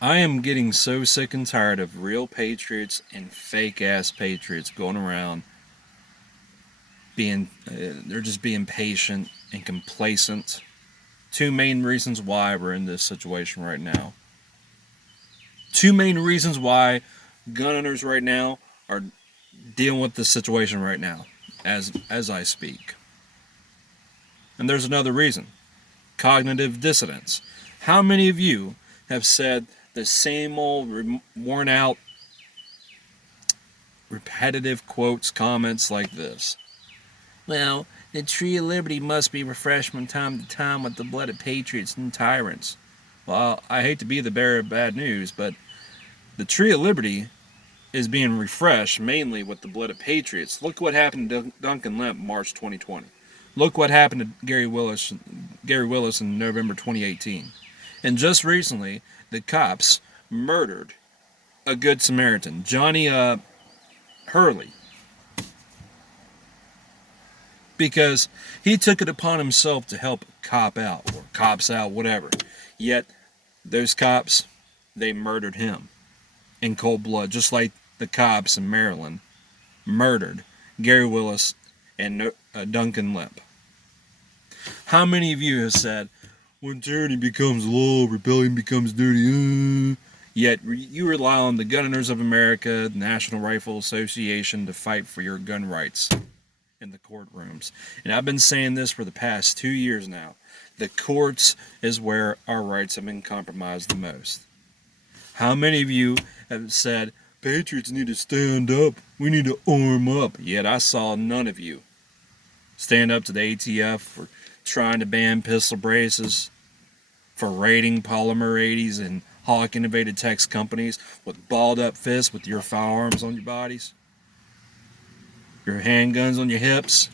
I am getting so sick and tired of real patriots and fake ass patriots going around they're just being patient and complacent. Two main reasons why we're in this situation right now. Two main reasons why gun owners right now are dealing with this situation right now as I speak. And there's another reason. Cognitive dissonance. How many of you have said the same old worn out repetitive quotes, comments like this? Well, the tree of liberty must be refreshed from time to time with the blood of patriots and tyrants. Well, I hate to be the bearer of bad news, but the tree of liberty is being refreshed mainly with the blood of patriots. Look what happened to Duncan Lemp March 2020. Look what happened to Gary Willis in November 2018. And just recently, the cops murdered a good Samaritan, Johnny Hurley, because he took it upon himself to help a cop out, or cops out, whatever. Yet, those cops, they murdered him in cold blood, just like the cops in Maryland murdered Gary Willis and Duncan Lemp. How many of you have said, when tyranny becomes law, rebellion becomes duty? Yet you rely on the Gun Owners of America, the National Rifle Association, to fight for your gun rights in the courtrooms. And I've been saying this for the past 2 years now. The courts is where our rights have been compromised the most. How many of you have said, Patriots need to stand up, we need to arm up? Yet I saw none of you stand up to the ATF for trying to ban pistol braces, for raiding polymer 80s and Hawk Innovated Text companies with balled up fists with your firearms on your bodies, your handguns on your hips.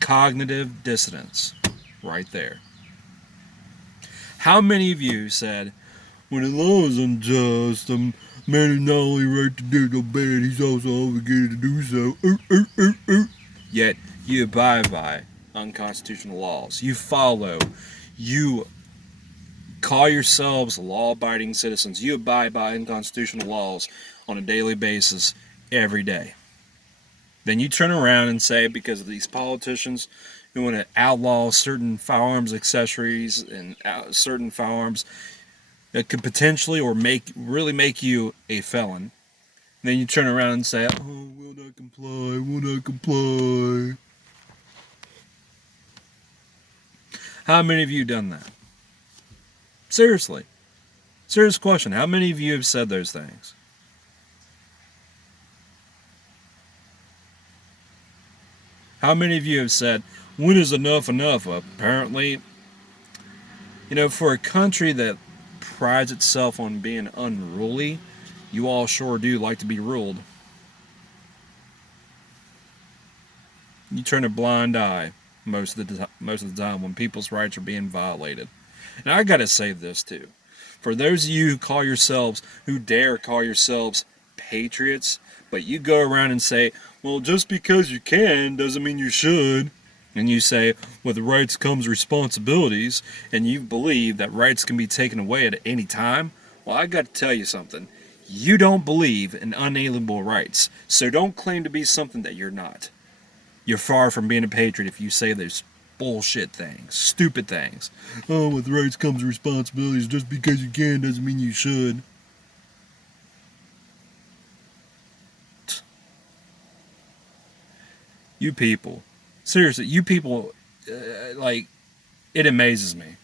Cognitive dissonance, right there. How many of you said, when the law is unjust, a man is not only right to do no bad, he's also obligated to do so. Yet you abide by unconstitutional laws. You follow. You call yourselves law-abiding citizens. You abide by unconstitutional laws on a daily basis every day. Then you turn around and say, because of these politicians who want to outlaw certain firearms accessories and certain firearms that could potentially or really make you a felon. And then you turn around and say, "Oh, will not comply, will not comply." How many of you done that? Seriously, serious question. How many of you have said those things? How many of you have said, "When is enough enough?" Apparently, for a country that prides itself on being unruly, you all sure do like to be ruled. You turn a blind eye most of the time when people's rights are being violated. And I gotta say this too. For those of you who dare call yourselves patriots, but you go around and say, well, just because you can doesn't mean you should. And you say, with rights comes responsibilities, and you believe that rights can be taken away at any time. Well, I got to tell you something. You don't believe in unalienable rights, so don't claim to be something that you're not. You're far from being a patriot if you say those bullshit things, stupid things. Oh, with rights comes responsibilities. Just because you can doesn't mean you should. You people, seriously, you people, it amazes me.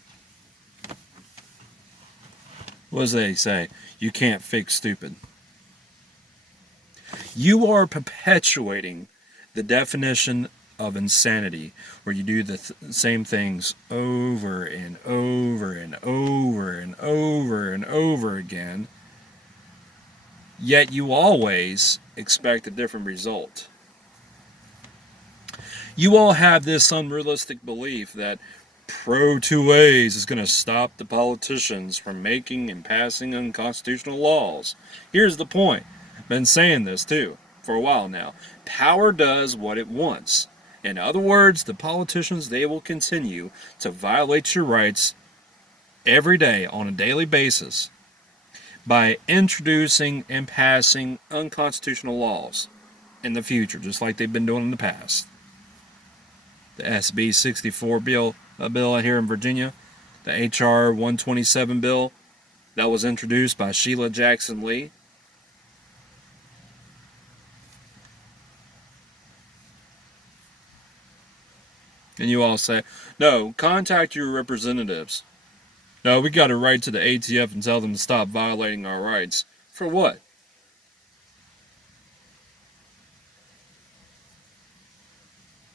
What does they say? You can't fake stupid. You are perpetuating the definition of insanity, where you do the same things over and over and over and over and over again, yet you always expect a different result. You all have this unrealistic belief that Pro 2A's is going to stop the politicians from making and passing unconstitutional laws. Here's the point. I've been saying this too for a while now. Power does what it wants. In other words, the politicians, they will continue to violate your rights every day on a daily basis by introducing and passing unconstitutional laws in the future, just like they've been doing in the past. The SB 64 bill here in Virginia, the HR 127 bill that was introduced by Sheila Jackson Lee. And you all say, no, contact your representatives. No, we got to write to the ATF and tell them to stop violating our rights. For what?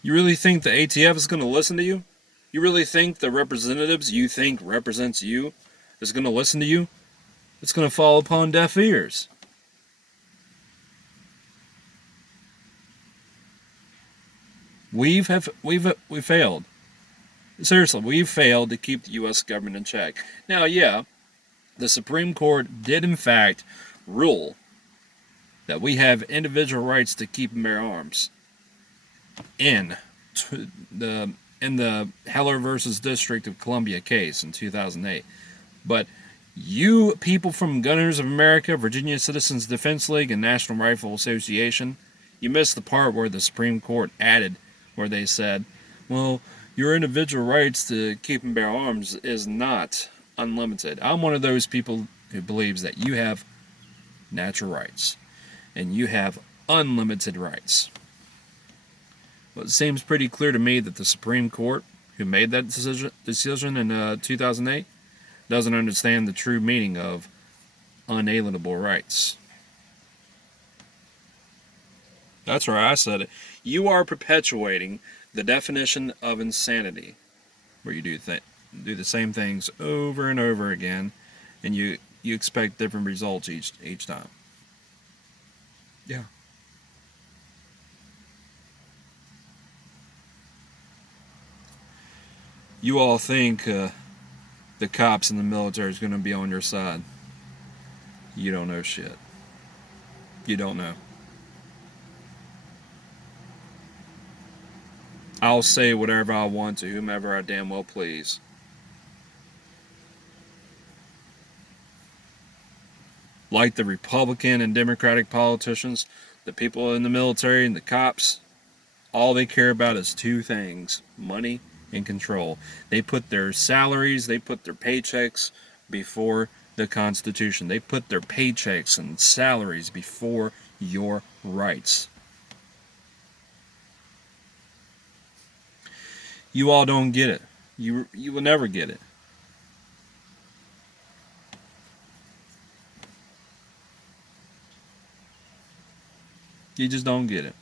You really think the ATF is going to listen to you? You really think the representatives you think represents you is going to listen to you? It's going to fall upon deaf ears. We failed. Seriously, we've failed to keep the U.S. government in check. Now, yeah, the Supreme Court did in fact rule that we have individual rights to keep and bear arms in the Heller versus District of Columbia case in 2008. But you people from Gunners of America, Virginia Citizens Defense League, and National Rifle Association, you missed the part where the Supreme Court added, where they said, well, your individual rights to keep and bear arms is not unlimited. I'm one of those people who believes that you have natural rights and you have unlimited rights. Well, it seems pretty clear to me that the Supreme Court, who made that decision in 2008, doesn't understand the true meaning of unalienable rights. That's right, I said it. You are perpetuating the definition of insanity, where you do the same things over and over again, and you expect different results each time. Yeah. You all think the cops and the military is going to be on your side. You don't know shit. You don't know. I'll say whatever I want to whomever I damn well please. Like the Republican and Democratic politicians, the people in the military and the cops, all they care about is two things: money and control. They put their salaries, they put their paychecks before the Constitution. They put their paychecks and salaries before your rights. You all don't get it. You will never get it. You just don't get it.